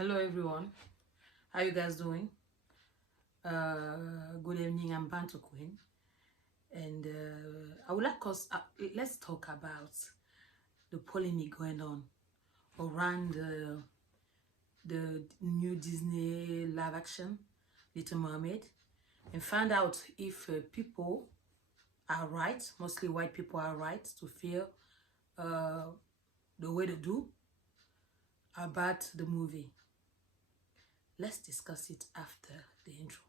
Hello everyone, how you guys doing? Good evening. I'm Bantu Queen, and I would like us let's talk about the polemic going on around the new Disney live action Little Mermaid, and find out if people are right, mostly white people are right to feel the way they do about the movie. Let's discuss it after the intro.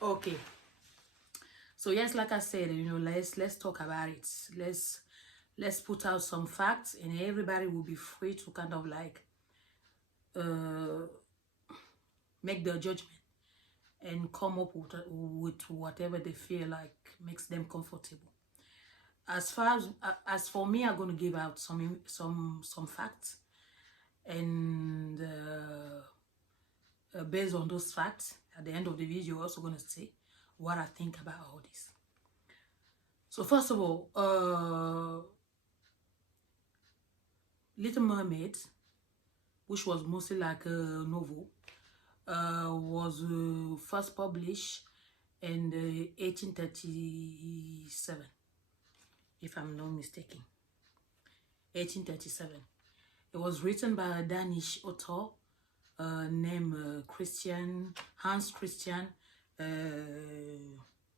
Okay, so yes, like I said, let's talk about it. Let's put out some facts, and everybody will be free to kind of like make their judgment and come up with whatever they feel like makes them comfortable. As for me, I'm gonna give out some facts, and based on those facts, at the end of the video, I'm also gonna say what I think about all this. So first of all, Little Mermaid, which was mostly like a novel, was first published in 1837, if I'm not mistaken. 1837. It was written by a Danish author named Hans Christian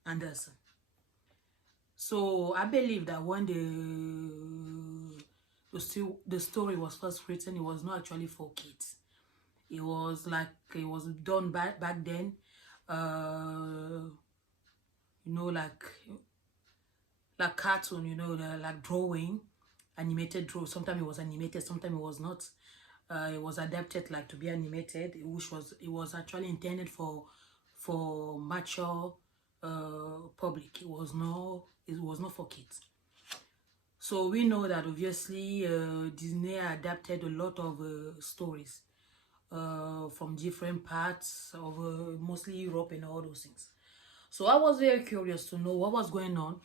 Andersen. So I believe that when the story was first written, it was not actually for kids. It was done back then, like cartoon, like drawing, animated draw. Sometimes it was animated, sometimes it was not. It was adapted like to be animated, it was actually intended for mature public. It was not for kids. So we know that obviously Disney adapted a lot of stories from different parts of mostly Europe and all those things. So I was very curious to know what was going on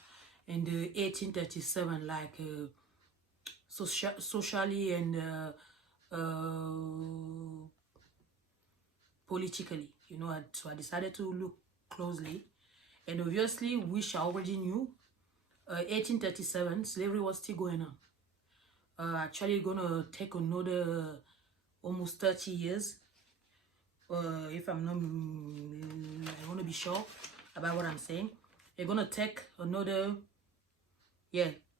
in the 1837, like socially and politically, so I decided to look closely, and obviously, which I already knew, 1837, slavery was still going on. Actually gonna take another almost 30 years, if I'm not, I want to be sure about what I'm saying. They're gonna take another,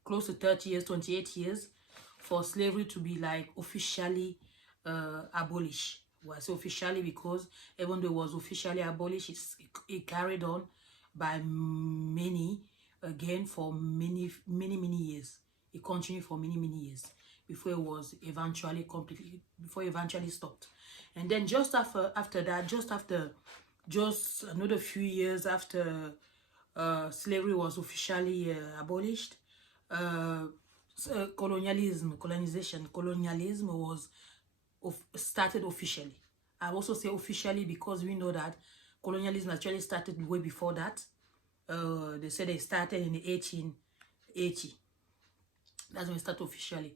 close to 30 years, 28 years, for slavery to be like officially abolished. Well, I say officially because even though it was officially abolished, it carried on by many, again, for many years. It continued for many years before it was eventually stopped. And then just after that, just another few years after slavery was officially abolished, colonialism was started officially. I also say officially because we know that colonialism actually started way before that. They said they started in 1880. That's when it started officially.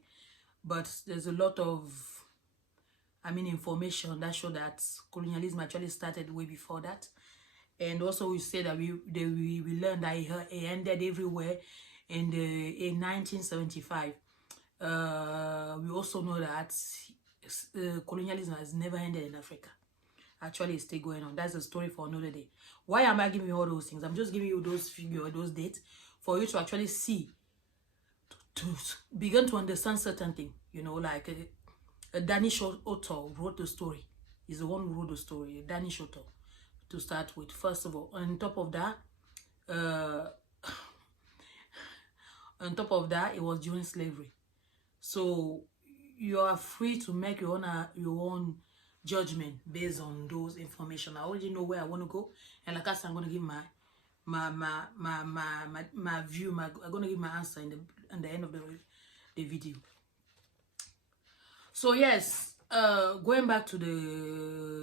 But there's a lot of, information that show that colonialism actually started way before that. And also we say that we learned that it ended everywhere in 1975. We also know that colonialism has never ended in Africa. Actually, it's still going on. That's a story for another day. Why am I giving you all those things? I'm just giving you those figures, those dates, for you to actually see, to begin to understand certain things. Like a Danish author wrote the story. He's the one who wrote the story, a Danish author, to start with. First of all, on top of that, it was during slavery. So you are free to make your own judgment based on those information. I already know where I want to go, and like I said, I'm going to give my view. I'm going to give my answer in the end of the video. So yes, going back to the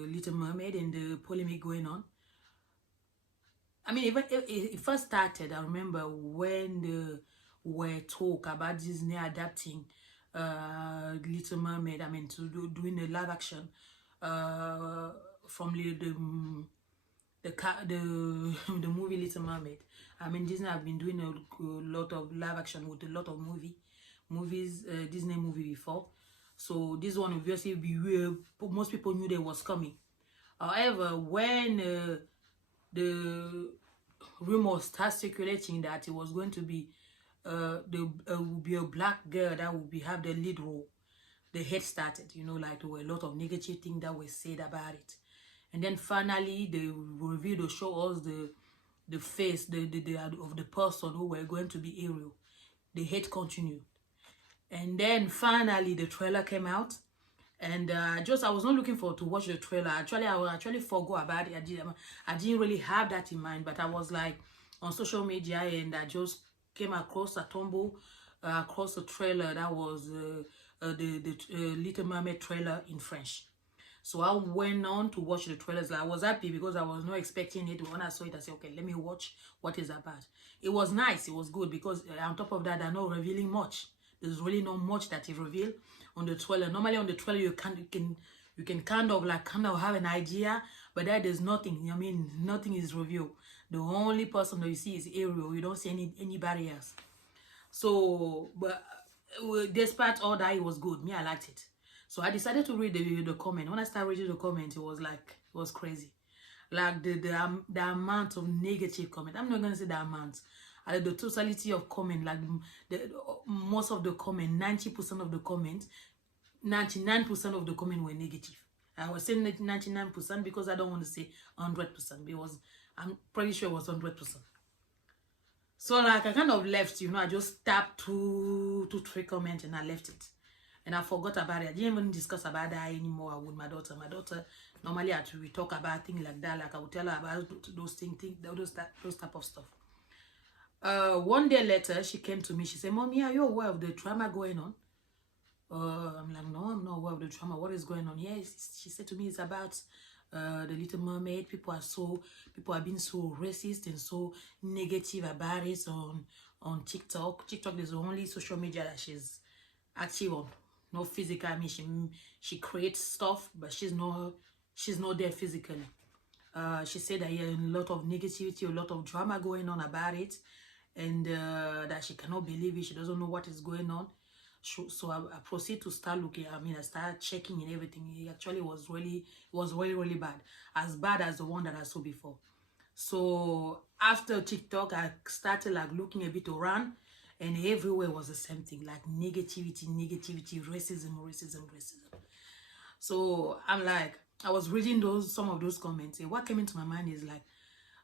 Little Mermaid and the polemic going on. I mean, even it first started, I remember when the were talk about Disney adapting Little Mermaid. I mean, to doing a live action from the movie Little Mermaid. I mean, Disney have been doing a lot of live action with a lot of movies, Disney movie before. So this one obviously most people knew there was coming. However, when the rumors start circulating that it was going to be would be a black girl that would have the lead role, the hate started. You know, like there were a lot of negative things that were said about it. And then finally they revealed to show us the face of the person who were going to be Ariel. The hate continued. And then finally the trailer came out. And I was not looking forward to watch the trailer. Actually, I actually forgot about it. I didn't really have that in mind. But I was like on social media, and I just came across a tumble across a trailer that was the Little Mermaid trailer in French. So I went on to watch the trailers. I was happy because I was not expecting it. When I saw it, I said, okay, let me watch what is about. It was nice. It was good because on top of that, they're not revealing much. There's really not much that it revealed on the trailer. Normally on the trailer, you can kind of have an idea, but there's nothing. I mean, nothing is revealed. The only person that you see is Ariel. You don't see anybody else. So, but despite all that, it was good. Me, I liked it. So I decided to read the comment. When I started reading the comment, it was crazy. Like the amount of negative comment. I'm not gonna say the amount. The totality of comment, like most of the comment, 90% of the comment, 99% of the comment were negative. I was saying 99% because I don't want to say 100%. Because I'm pretty sure it was 100%. So like I kind of left, you know, I just tapped 2-3 comments and I left it. And I forgot about it. I didn't even discuss about that anymore with my daughter. My daughter, normally we talk about things like that. Like I would tell her about those type of stuff. One day later, she came to me. She said, "Mommy, are you aware of the drama going on?" I'm like, "No, I'm not aware of the drama. What is going on?" Yes, she said to me, "It's about the Little Mermaid. People are being so racist and so negative about it on TikTok. TikTok is the only social media that she's active on. No physical. I mean, she creates stuff, but she's not there physically." She said that a lot of negativity, a lot of drama going on about it, and that she cannot believe it. She doesn't know what is going on. So I proceed to start looking. I mean, I started checking and everything. It actually was really bad, as bad as the one that I saw before. So after TikTok, I started like looking a bit around, and everywhere was the same thing, like negativity, racism. So I'm like, I was reading some of those comments, and what came into my mind is like,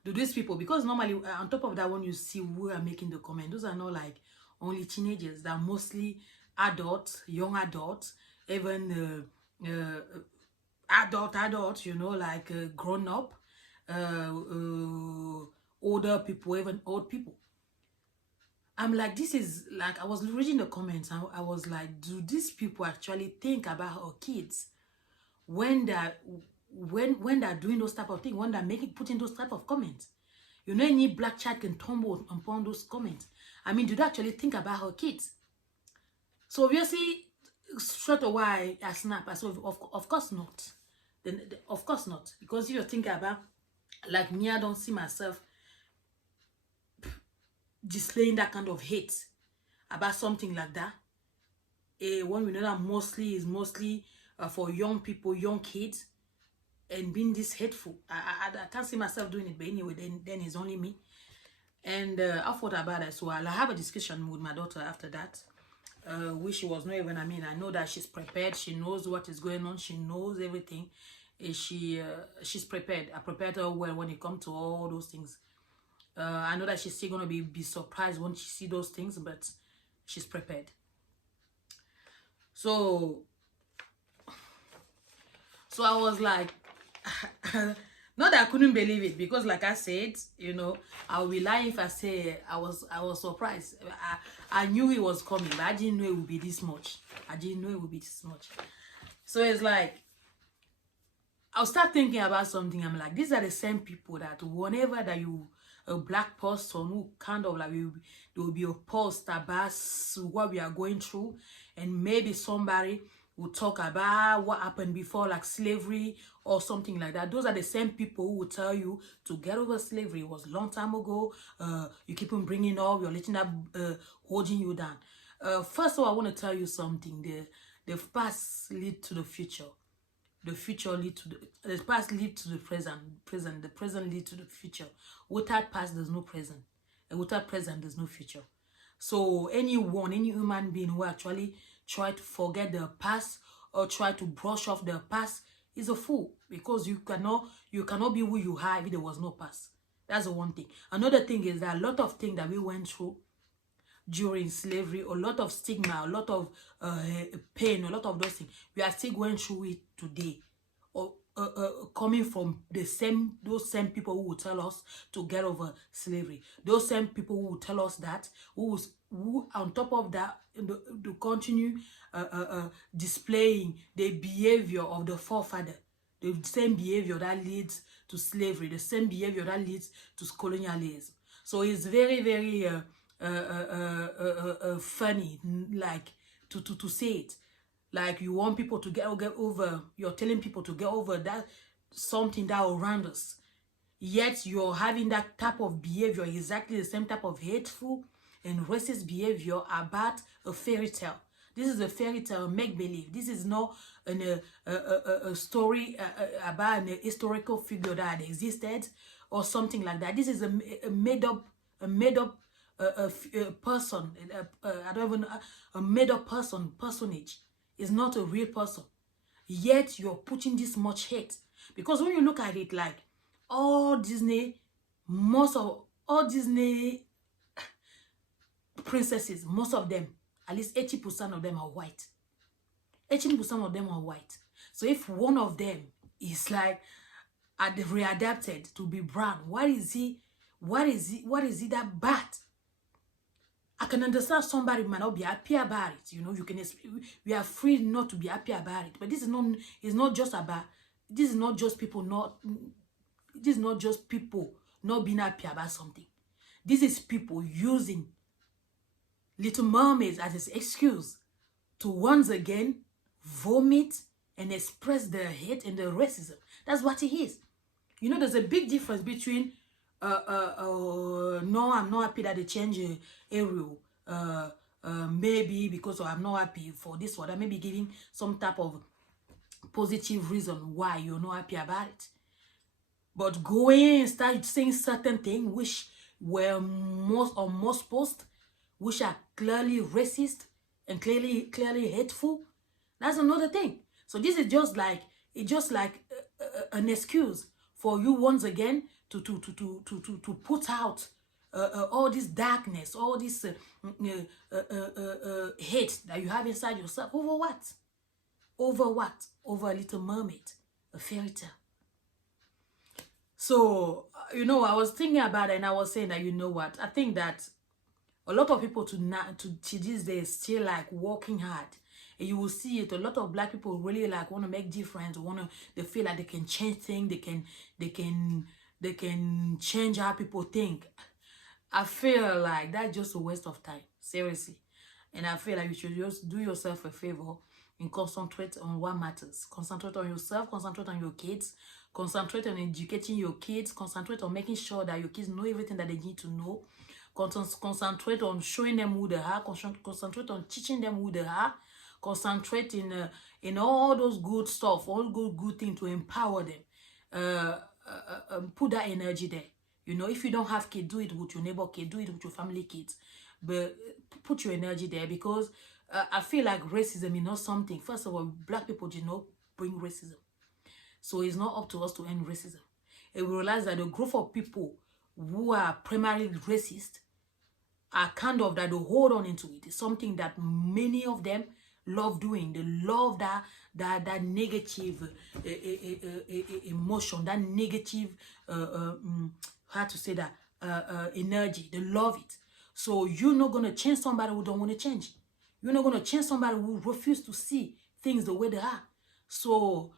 do these people, because normally on top of that, when you see who are making the comment, those are not like only teenagers, they're mostly adults, young adults, even adults, you know, like grown up, older people, even old people. I'm like, this is like, I was reading the comments, and I was like, do these people actually think about our kids when they're doing those type of things, when they're putting those type of comments? You know, any black child can tumble upon those comments. I mean, do they actually think about her kids? So obviously, straight away I snap. I said, of course not. Then of course not, because if you're thinking about, like me, I don't see myself displaying that kind of hate about something like that. One we know that mostly for young people, young kids, and being this hateful. I can't see myself doing it, but anyway, then it's only me. And I thought about it, so I'll have a discussion with my daughter after that, which she was not even, I mean, I know that she's prepared, she knows what is going on, she knows everything. She's prepared. I prepared her well when it comes to all those things. I know that she's still going to be surprised when she see those things, but she's prepared. So I was like, not that I couldn't believe it, because like I said, you know, I would be lying if I say I was surprised. I knew it was coming, but I didn't know it would be this much. So it's like, I'll start thinking about something. I'm like, these are the same people that whenever that you, a black person who kind of like, they will be opposed about what we are going through. And maybe somebody will talk about what happened before, like slavery or something like that. Those are the same people who will tell you to get over slavery. It was a long time ago. You keep on bringing up, you're letting that holding you down. First of all, I want to tell you something. The past lead to the future. The future lead to the past lead to the present. The present lead to the future. Without past, there's no present. And without present, there's no future. So anyone, any human being who actually try to forget the past or try to brush off the past is a fool, because you cannot be who you are if there was no past. That's the one thing. Another thing is that a lot of things that we went through during slavery, a lot of stigma, a lot of pain, a lot of those things, we are still going through it today. Or coming from those same people who will tell us to get over slavery, those same people who will tell us that, who on top of that, to continue displaying the behavior of the forefather, the same behavior that leads to slavery, the same behavior that leads to colonialism. So it's very, very funny, like to say it. Like, you want people to get over, you're telling people to get over that something that around us. Yet you're having that type of behavior, exactly the same type of hateful and racist behavior about a fairy tale. This is a fairy tale, make-believe. This is not a story about an historical figure that existed or something like that. This is a made-up person. I don't even know, a made-up personage. Is not a real person. Yet you're putting this much hate. Because when you look at it, like all Disney princesses, most of them, at least 80% of them are white. 80% of them are white. So if one of them is like readapted to be brown, what is he that bad? I can understand somebody might not be happy about it. You know, we are free not to be happy about it. But this is not just people not being happy about something. This is people using Little Mermaids as an excuse to once again vomit and express their hate and their racism. That's what it is. You know, there's a big difference between no, I'm not happy that they change Ariel. Maybe because I'm not happy for this or that. Maybe giving some type of positive reason why you're not happy about it. But going and start saying certain things which were most posts, which are clearly racist and clearly hateful, that's another thing. So this is just like an excuse for you once again to put out all this darkness, all this hate that you have inside yourself. Over what? Over what? Over a Little Mermaid, a fairy tale. So, you know, I was thinking about it and I was saying that, you know what? I think that a lot of people to these days still like working hard. And you will see it. A lot of black people really like want to make difference. They feel like they can change things. They can change how people think. I feel like that's just a waste of time. Seriously. And I feel like you should just do yourself a favor and concentrate on what matters. Concentrate on yourself. Concentrate on your kids. Concentrate on educating your kids. Concentrate on making sure that your kids know everything that they need to know. Concentrate on showing them who they are. Concentrate on teaching them who they are. Concentrate in all those good stuff, all good things to empower them. Put that energy there. You know, if you don't have kids, do it with your neighbor kid, do it with your family kids. But put your energy there, because I feel like racism is not something. First of all, black people did not bring racism. So it's not up to us to end racism. And we realize that the group of people who are primarily racist are kind of that they hold on into it. It's something that many of them love doing. They love that negative emotion, that negative how to say that energy. They love it. So you're not gonna change somebody who don't want to change. You're not gonna change somebody who refuses to see things the way they are. So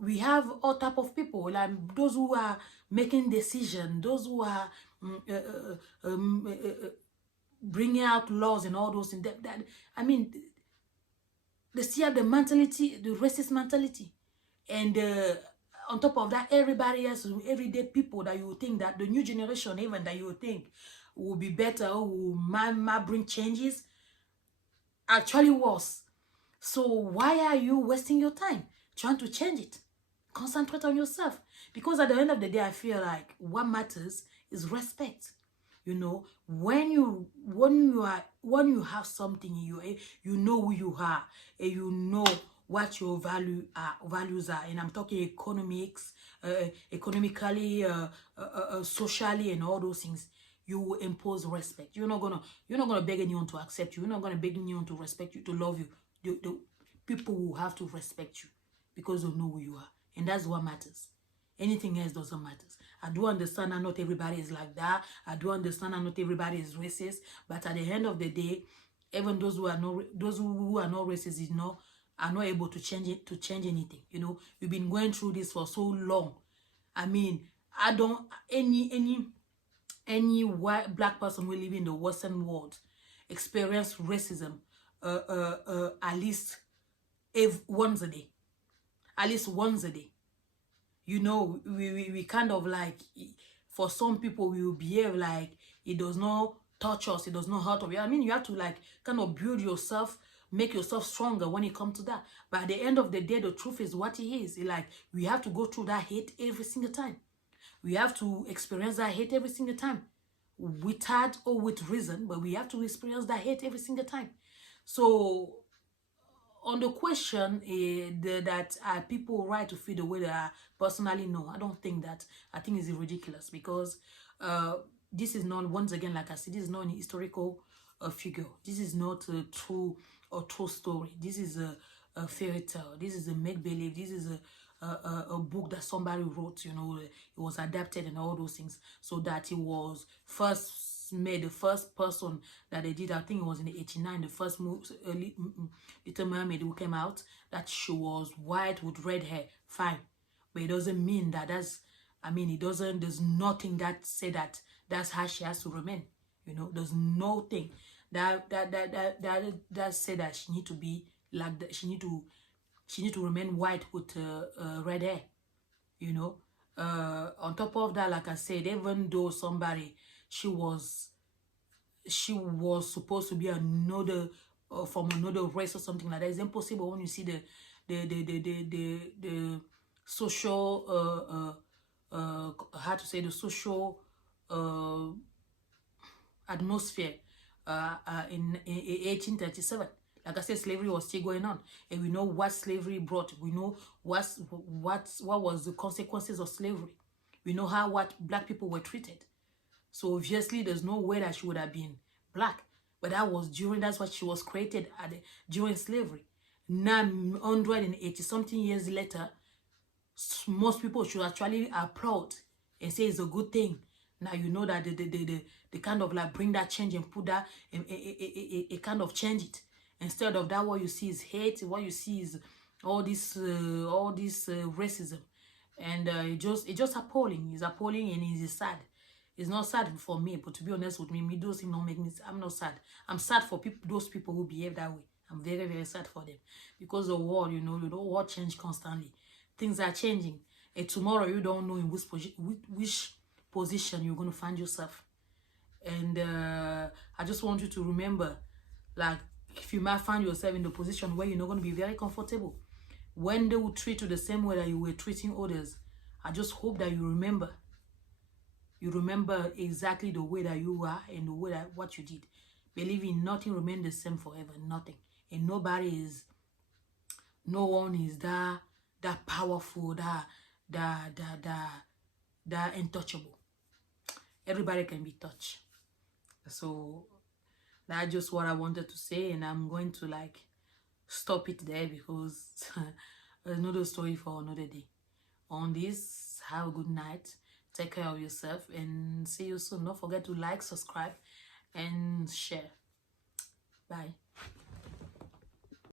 we have all type of people, like those who are making decisions, those who are mm, bringing out laws and all those things. That I mean, they still have the mentality, the racist mentality. And on top of that, everybody else, everyday people that you think that the new generation, even that you think will be better, or might bring changes, actually worse. So why are you wasting your time trying to change it? Concentrate on yourself. Because at the end of the day, I feel like what matters is respect. You know, when you have something in you, you know who you are, and you know what your values are. And I'm talking economics, economically, socially, and all those things. You will impose respect. You're not gonna beg anyone to accept you. You're not gonna beg anyone to respect you, to love you. The people will have to respect you because they know who you are, and that's what matters. Anything else doesn't matter. I do understand that not everybody is like that. I do understand that not everybody is racist. But at the end of the day, even those who are not racist are not able to change anything. We've been going through this for so long. I mean, I don't any white black person who live in the Western world experience racism at least once a day. At least once a day. We kind of like, for some people, we will behave like it does not touch us, it does not hurt us. I mean, you have to like kind of build yourself, make yourself stronger when it comes to that. But at the end of the day, the truth is what it is. Like, we have to go through that hate every single time. We have to experience that hate every single time, without or with reason, but we have to experience that hate every single time. So on the question that people right to feel the way they are, personally, no, I don't think that. I think it's ridiculous, because this is not, once again, like I said, this is not an historical figure. This is not a true story. This is a fairy tale. This is a make-believe. This is a book that somebody wrote. It was adapted and all those things, so that it was first made. The first person that they did, I think it was in '89, the first Little Mermaid who came out, that she was white with red hair. Fine, but it doesn't mean that there's nothing that say that that's how she has to remain. There's nothing that say that she need to be like that. She need to remain white with red hair. On top of that, like I said, even though she was supposed to be another from another race or something like that, it's impossible when you see the social how to say, the social atmosphere in 1837. Like I said, slavery was still going on, and we know what slavery brought. We know what was the consequences of slavery. We know what black people were treated. So obviously, there's no way that she would have been black, but that's what she was created during slavery. Now, 180 something years later, most people should actually applaud and say it's a good thing. Now you know that they kind of like bring that change and put that a kind of change it. Instead of that, what you see is hate. What you see is all this racism, and it's just appalling. It's appalling, and it's sad. It's not sad for me, but to be honest with me, those things don't make me. I'm not sad. I'm sad for those people who behave that way. I'm very, very sad for them, because the world, the world change constantly. Things are changing, and tomorrow you don't know in which position you're going to find yourself. And I just want you to remember, like, if you might find yourself in the position where you're not going to be very comfortable, when they will treat you the same way that you were treating others, I just hope that you remember exactly the way that you are and the way that what you did. Believe in nothing remains the same forever. Nothing. And no one is that powerful, that untouchable. Everybody can be touched. So that's just what I wanted to say, and I'm going to like stop it there, because another story for another day. On this, have a good night, take care of yourself, and see you soon. Don't forget to like, subscribe, and share. Bye.